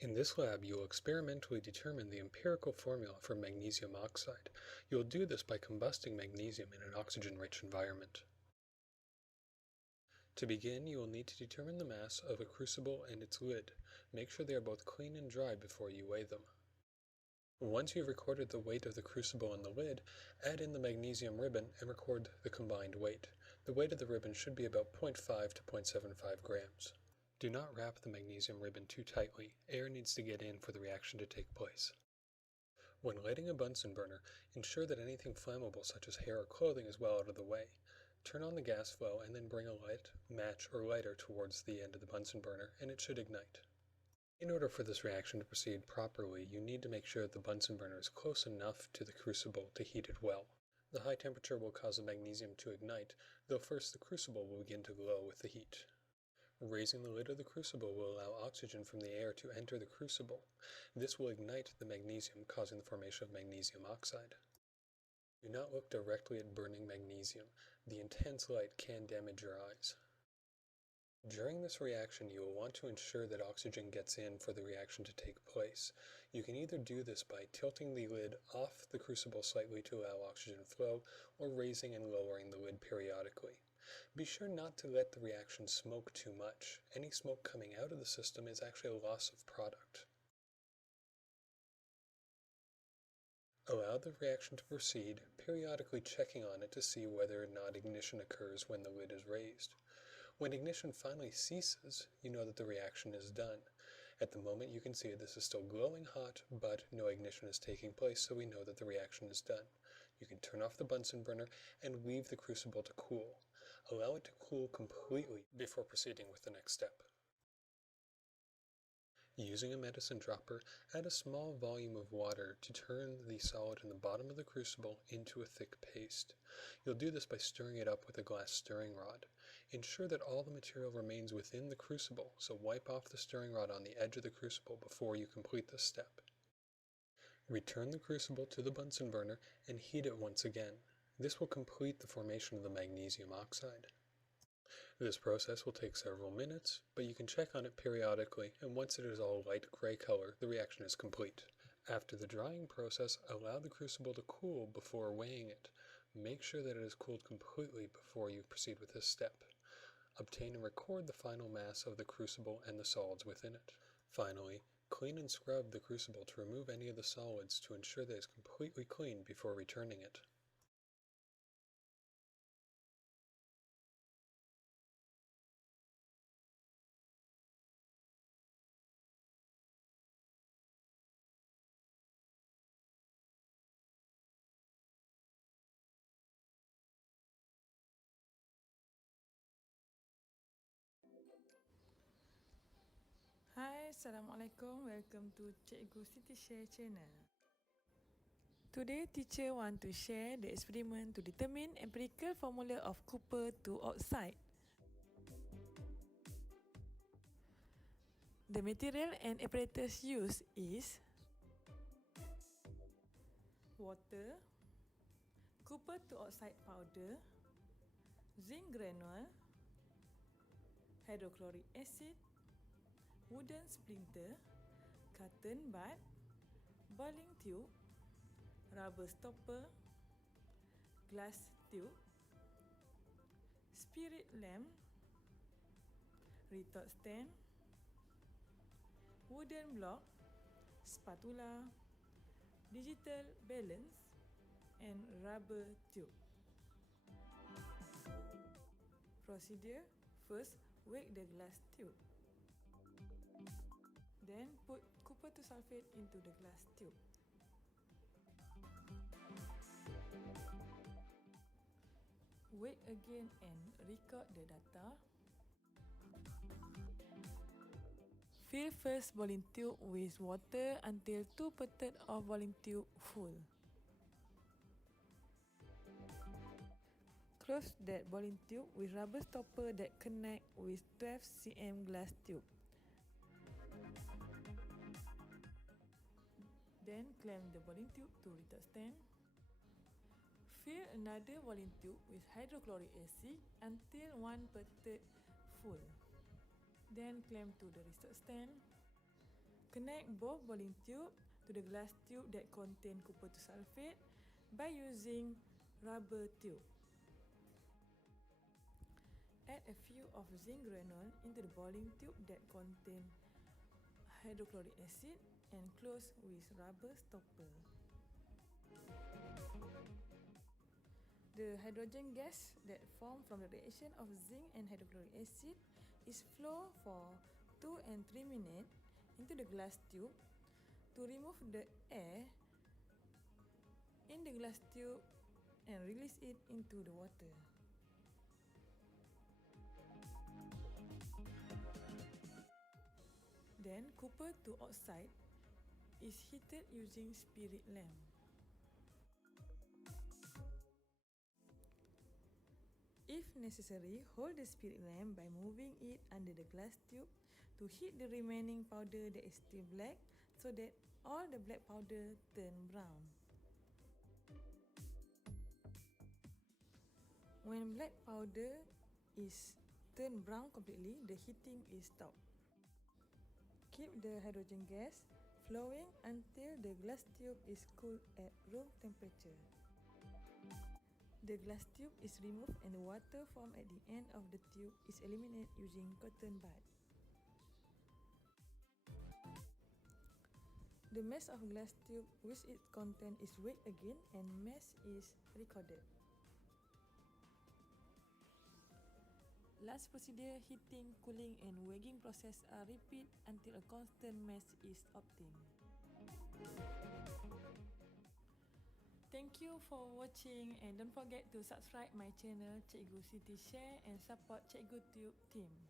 In this lab, you will experimentally determine the empirical formula for magnesium oxide. You will do this by combusting magnesium in an oxygen-rich environment. To begin, you will need to determine the mass of a crucible and its lid. Make sure they are both clean and dry before you weigh them. Once you've recorded the weight of the crucible and the lid, add in the magnesium ribbon and record the combined weight. The weight of the ribbon should be about 0.5 to 0.75 grams. Do not wrap the magnesium ribbon too tightly. Air needs to get in for the reaction to take place. When lighting a Bunsen burner, ensure that anything flammable such as hair or clothing is well out of the way. Turn on the gas flow and then bring a light, match, or lighter towards the end of the Bunsen burner and it should ignite. In order for this reaction to proceed properly, you need to make sure that the Bunsen burner is close enough to the crucible to heat it well. The high temperature will cause the magnesium to ignite, though first the crucible will begin to glow with the heat. Raising the lid of the crucible will allow oxygen from the air to enter the crucible. This will ignite the magnesium, causing the formation of magnesium oxide. Do not look directly at burning magnesium. The intense light can damage your eyes. During this reaction, you will want to ensure that oxygen gets in for the reaction to take place. You can either do this by tilting the lid off the crucible slightly to allow oxygen flow, or raising and lowering the lid periodically. Be sure not to let the reaction smoke too much. Any smoke coming out of the system is actually a loss of product. Allow the reaction to proceed, periodically checking on it to see whether or not ignition occurs when the lid is raised. When ignition finally ceases, you know that the reaction is done. At the moment you can see this is still glowing hot, but no ignition is taking place, so we know that the reaction is done. You can turn off the Bunsen burner and leave the crucible to cool. Allow it to cool completely before proceeding with the next step. Using a medicine dropper, add a small volume of water to turn the solid in the bottom of the crucible into a thick paste. You'll do this by stirring it up with a glass stirring rod. Ensure that all the material remains within the crucible, so wipe off the stirring rod on the edge of the crucible before you complete this step. Return the crucible to the Bunsen burner and heat it once again. This will complete the formation of the magnesium oxide. This process will take several minutes, but you can check on it periodically, and once it is all light gray color, the reaction is complete. After the drying process, allow the crucible to cool before weighing it. Make sure that it is cooled completely before you proceed with this step. Obtain and record the final mass of the crucible and the solids within it. Finally, clean and scrub the crucible to remove any of the solids to ensure that it is completely clean before returning it. Hi, Assalamualaikum. Welcome to Cikgu Siti Share channel. Today, teacher want to share the experiment to determine empirical formula of copper to oxide. The material and apparatus used is water, copper to oxide powder, zinc granule, hydrochloric acid, wooden splinter, cotton bud, boiling tube, rubber stopper, glass tube, spirit lamp, retort stand, wooden block, spatula, digital balance, and rubber tube. Procedure: first, wake the glass tube. Then put copper to sulfate into the glass tube. Wake again and record the data. Fill first boiling tube with water until 2/3 of boiling tube full. Close that boiling tube with rubber stopper that connect with 12 cm glass tube. Then clamp the boiling tube to retort stand. Fill another boiling tube with hydrochloric acid until 1/3 full. Then clamp to the retort stand. Connect both bowling tube to the glass tube that contain copper 2 sulfate by using rubber tube. Add a few of zinc granule into the bowling tube that contain hydrochloric acid and close with rubber stopper. The hydrogen gas that forms from the reaction of zinc and hydrochloric acid is flow for 2 and 3 minutes into the glass tube to remove the air in the glass tube and release it into the water. Then copper to oxide is heated using spirit lamp. If necessary, hold the spirit lamp by moving it under the glass tube to heat the remaining powder that is still black so that all the black powder turn brown. When black powder is turned brown completely, the heating is stopped. Keep the hydrogen gas flowing until the glass tube is cooled at room temperature. The glass tube is removed and the water formed at the end of the tube is eliminated using cotton bud. The mass of glass tube with its content is weighed again and mass is recorded. Last procedure, heating, cooling and weighing process are repeated until a constant mass is obtained. Thank you for watching and don't forget to subscribe my channel Cikgu Siti Share and support Cikgu Tube team.